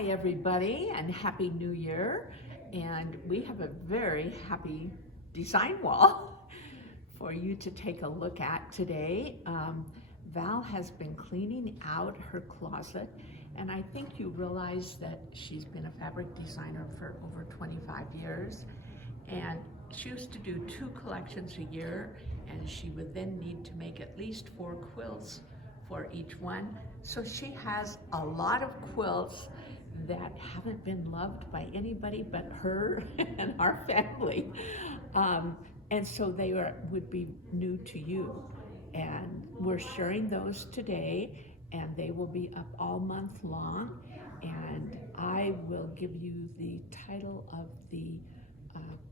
Hi everybody, and Happy New Year. And we have a very happy design wall for you to take a look at today. Val has been cleaning out her closet, and I think you realize that she's been a fabric designer for over 25 years. And she used to do 2 collections a year, and she would then need to make at least 4 quilts for each one. So she has a lot of quilts that haven't been loved by anybody but her and our family. And so they would be new to you. And we're sharing those today, and they will be up all month long. And I will give you the title of the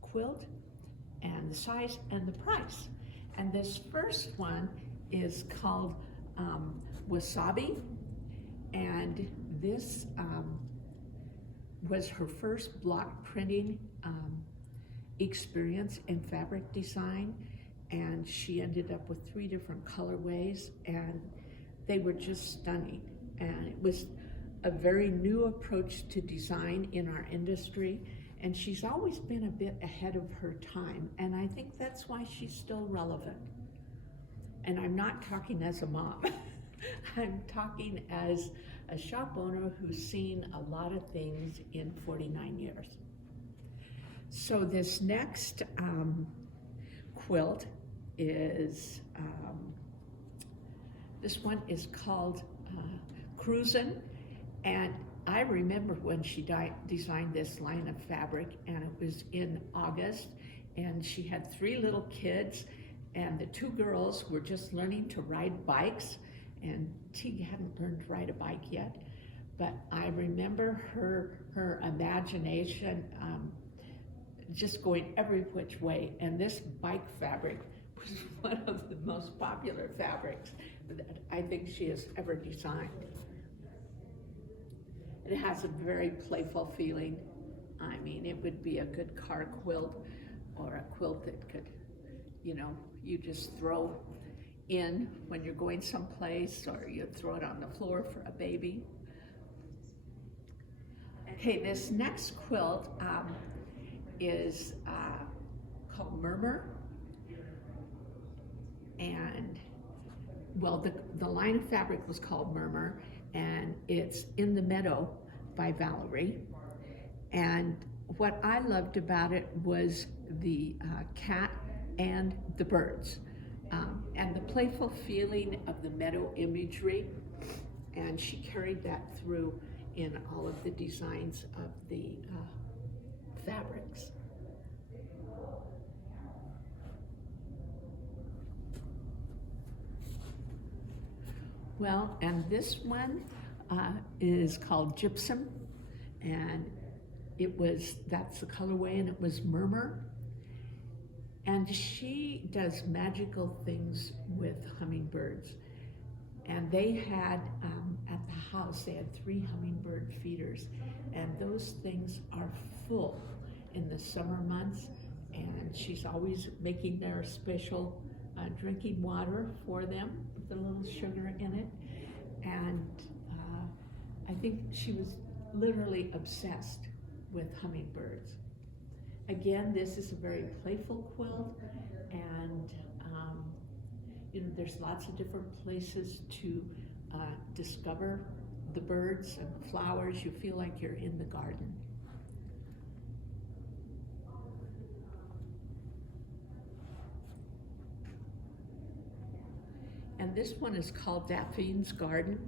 quilt and the size and the price. And this first one is called Wasabi, and this was her first block printing experience in fabric design, and she ended up with 3 different colorways, and they were just stunning. And it was a very new approach to design in our industry, and she's always been a bit ahead of her time, and I think that's why she's still relevant. And I'm not talking as a mom. I'm talking as a shop owner who's seen a lot of things in 49 years. So this next quilt is, this one is called Cruisin', and I remember when she designed this line of fabric, and it was in August, and she had 3 little kids, and the 2 girls were just learning to ride bikes, and Teague hadn't learned to ride a bike yet. But I remember her imagination just going every which way, and this bike fabric was one of the most popular fabrics that I think she has ever designed. It has a very playful feeling. I mean, it would be a good car quilt, or a quilt that could, you just throw in when you're going someplace, or you throw it on the floor for a baby. Okay, this next quilt is called Murmur, and well, the line of fabric was called Murmur, and it's In the Meadow by Valori. And what I loved about it was the cat and the birds, and the playful feeling of the meadow imagery, and she carried that through in all of the designs of the fabrics. Well, and this one is called Gypsum, and that's the colorway, and it was Murmur. And she does magical things with hummingbirds. And they had, at the house, they had 3 hummingbird feeders, and those things are full in the summer months, and she's always making their special drinking water for them with a little sugar in it. And I think she was literally obsessed with hummingbirds. Again, this is a very playful quilt, and there's lots of different places to discover the birds and the flowers. You feel like you're in the garden. And this one is called Daphine's Garden.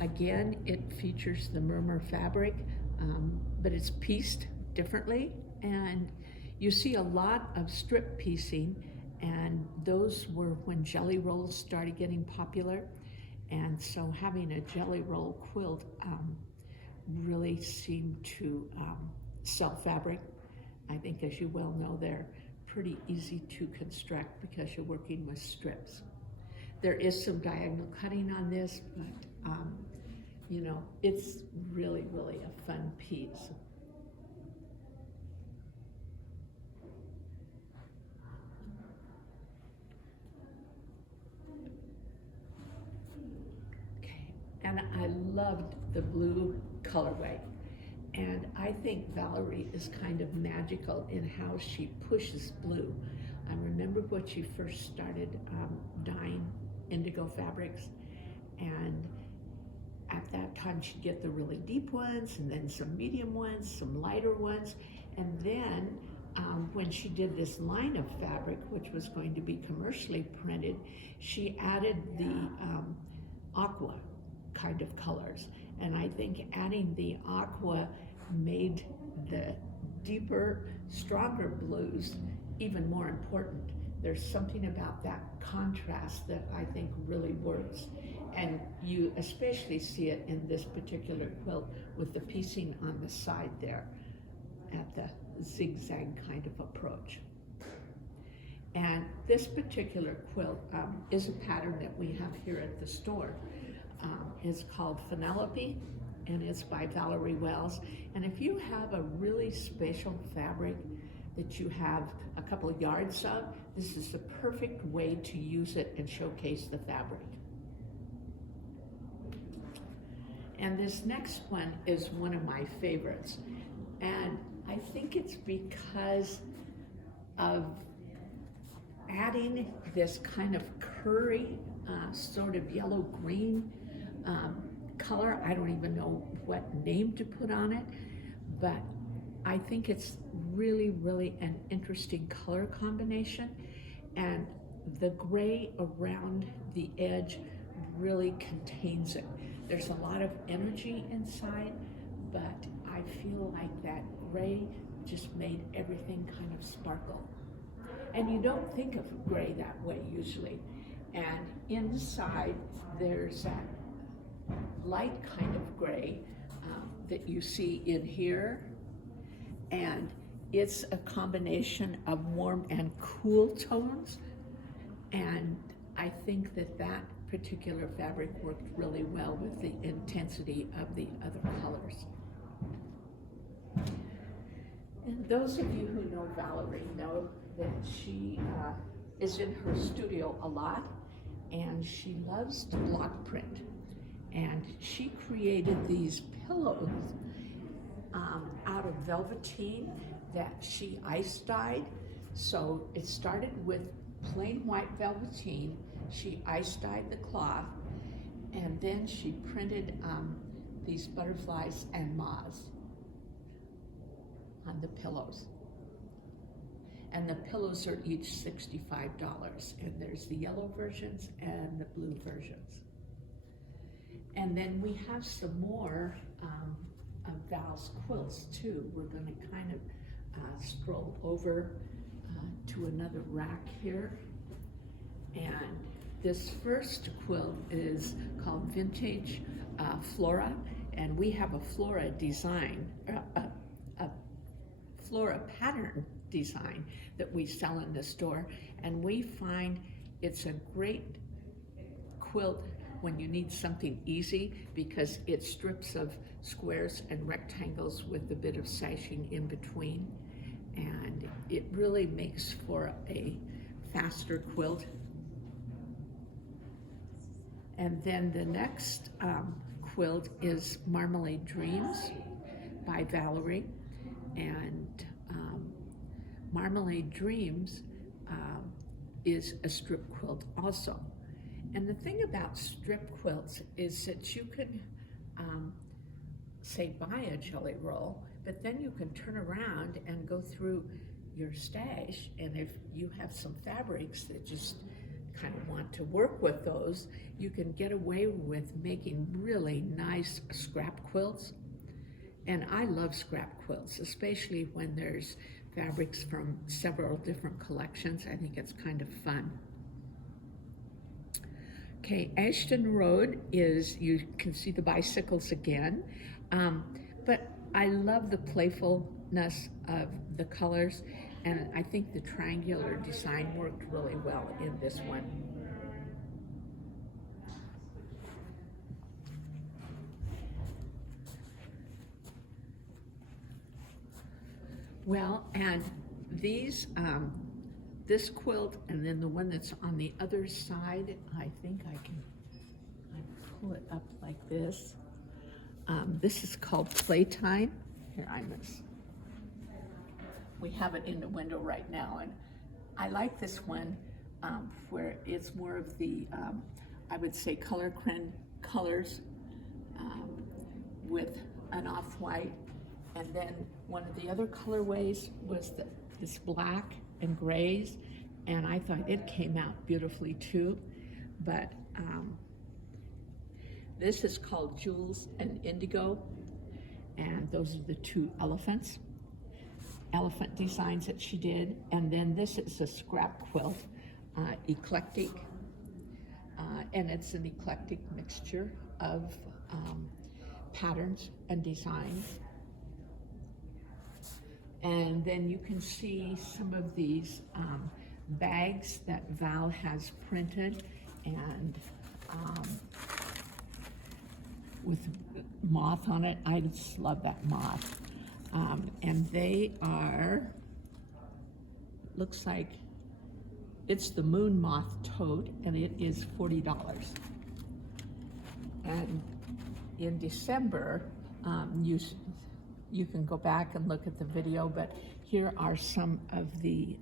Again, it features the Murmur fabric, but it's pieced differently, and you see a lot of strip piecing, and those were when jelly rolls started getting popular. And so having a jelly roll quilt really seemed to sell fabric. I think, as you well know, they're pretty easy to construct because you're working with strips. There is some diagonal cutting on this, but it's really, really a fun piece. And I loved the blue colorway. And I think Valori is kind of magical in how she pushes blue. I remember when she first started dyeing indigo fabrics, and at that time she'd get the really deep ones, and then some medium ones, some lighter ones, and then when she did this line of fabric, which was going to be commercially printed, she added the aqua kind of colors. And I think adding the aqua made the deeper, stronger blues even more important. There's something about that contrast that I think really works. And you especially see it in this particular quilt with the piecing on the side there at the zigzag kind of approach. And this particular quilt is a pattern that we have here at the store. It's called Penelope, and it's by Valori Wells. And if you have a really special fabric that you have a couple of yards of, this is the perfect way to use it and showcase the fabric. And this next one is one of my favorites. And I think it's because of adding this kind of curry, sort of yellow-green color. I don't even know what name to put on it, but I think it's really, really an interesting color combination. And the gray around the edge really contains it. There's a lot of energy inside, but I feel like that gray just made everything kind of sparkle. And you don't think of gray that way usually. And inside there's that light kind of gray that you see in here. And it's a combination of warm and cool tones. And I think that that particular fabric worked really well with the intensity of the other colors. And those of you who know Valori know that she is in her studio a lot, and she loves to block print. And she created these pillows out of velveteen that she ice dyed. So it started with plain white velveteen. She ice dyed the cloth, and then she printed these butterflies and moths on the pillows. And the pillows are each $65, and there's the yellow versions and the blue versions. And then we have some more of Val's quilts too. We're going to kind of scroll over to another rack here. And this first quilt is called Vintage Flora, and we have a Flora design, a Flora pattern design that we sell in the store, and we find it's a great quilt when you need something easy because it strips of squares and rectangles with a bit of sashing in between, and it really makes for a faster quilt. And then the next quilt is Marmalade Dreams by Valori, and Marmalade Dreams is a strip quilt also. And the thing about strip quilts is that you can, say, buy a jelly roll, but then you can turn around and go through your stash, and if you have some fabrics that just kind of want to work with those, you can get away with making really nice scrap quilts. And I love scrap quilts, especially when there's fabrics from several different collections. I think it's kind of fun. Okay, Ashton Road is, you can see the bicycles again, but I love the playfulness of the colors, and I think the triangular design worked really well in this one. Well, and these, this quilt and then the one that's on the other side, I think I pull it up like this. This is called Playtime. Here, we have it in the window right now, and I like this one where it's more of the, I would say, colors with an off-white, and then one of the other colorways was this black and grays, and I thought it came out beautifully too. But this is called Jewels and Indigo, and those are the two elephant designs that she did. And then this is a scrap quilt, eclectic, and it's an eclectic mixture of patterns and designs. And then you can see some of these bags that Val has printed, and with moth on it. I just love that moth. And they are, looks like it's the moon moth tote, and it is $40. And in December, you can go back and look at the video, but here are some of the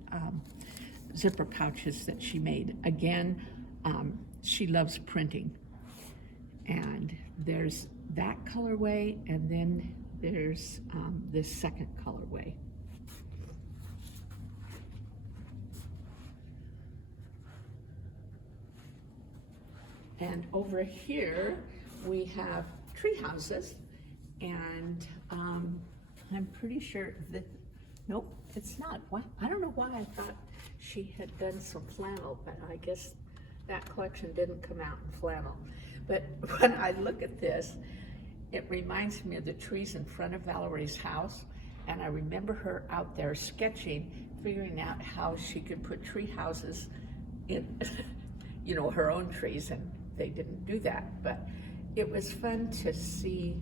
zipper pouches that she made. Again, she loves printing, and there's that colorway, and then there's this second colorway. And over here we have tree houses, and I'm pretty sure that, nope, it's not. What? I don't know why I thought she had done some flannel, but I guess that collection didn't come out in flannel. But when I look at this, it reminds me of the trees in front of Valorie's house, and I remember her out there sketching, figuring out how she could put tree houses in, you know, her own trees, and they didn't do that. But it was fun to see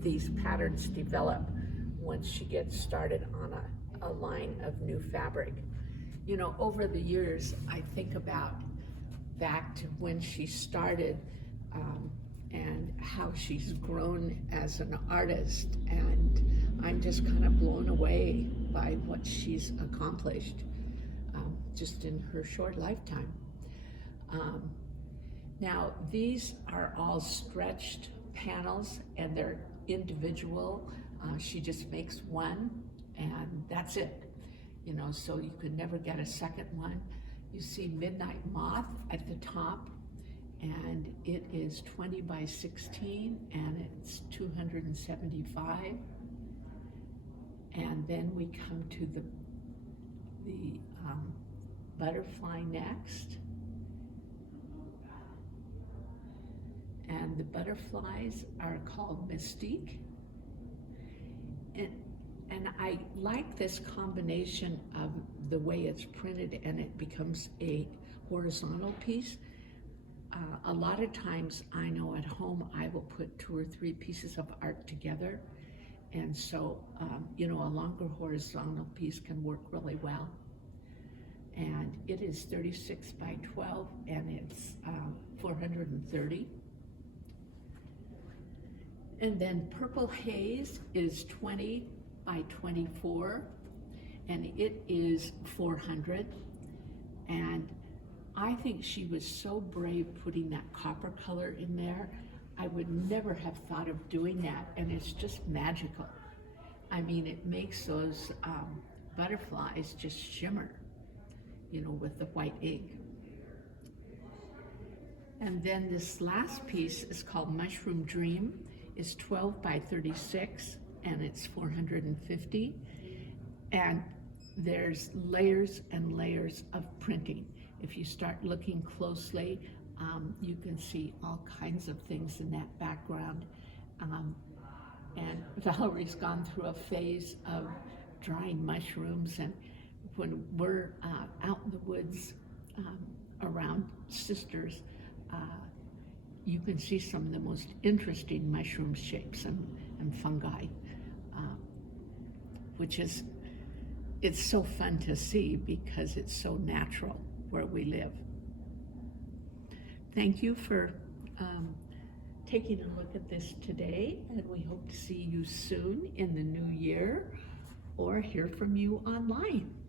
these patterns develop once she gets started on a line of new fabric. You know, over the years, I think about back to when she started and how she's grown as an artist, and I'm just kind of blown away by what she's accomplished just in her short lifetime. Now, these are all stretched panels, and they're individual. She just makes one, and that's it. You know, so you could never get a second one. You see Midnight Moth at the top, and it is 20 by 16, and it's 275. And then we come to the butterfly next. And the butterflies are called Mystique. And I like this combination of the way it's printed, and it becomes a horizontal piece. A lot of times, I know at home I will put 2 or 3 pieces of art together, and so you know, a longer horizontal piece can work really well. And it is 36 by 12, and it's 430. And then Purple Haze is 20 by 24, and it is 400. And I think she was so brave putting that copper color in there. I would never have thought of doing that, and it's just magical. I mean, it makes those butterflies just shimmer, you know, with the white ink. And then this last piece is called Mushroom Dream. It's 12 by 36, and it's 450. And there's layers and layers of printing. If you start looking closely, you can see all kinds of things in that background. And Valerie's gone through a phase of drying mushrooms, and when we're out in the woods around Sisters, you can see some of the most interesting mushroom shapes and fungi, which is, it's so fun to see because it's so natural where we live. Thank you for taking a look at this today, and we hope to see you soon in the new year or hear from you online.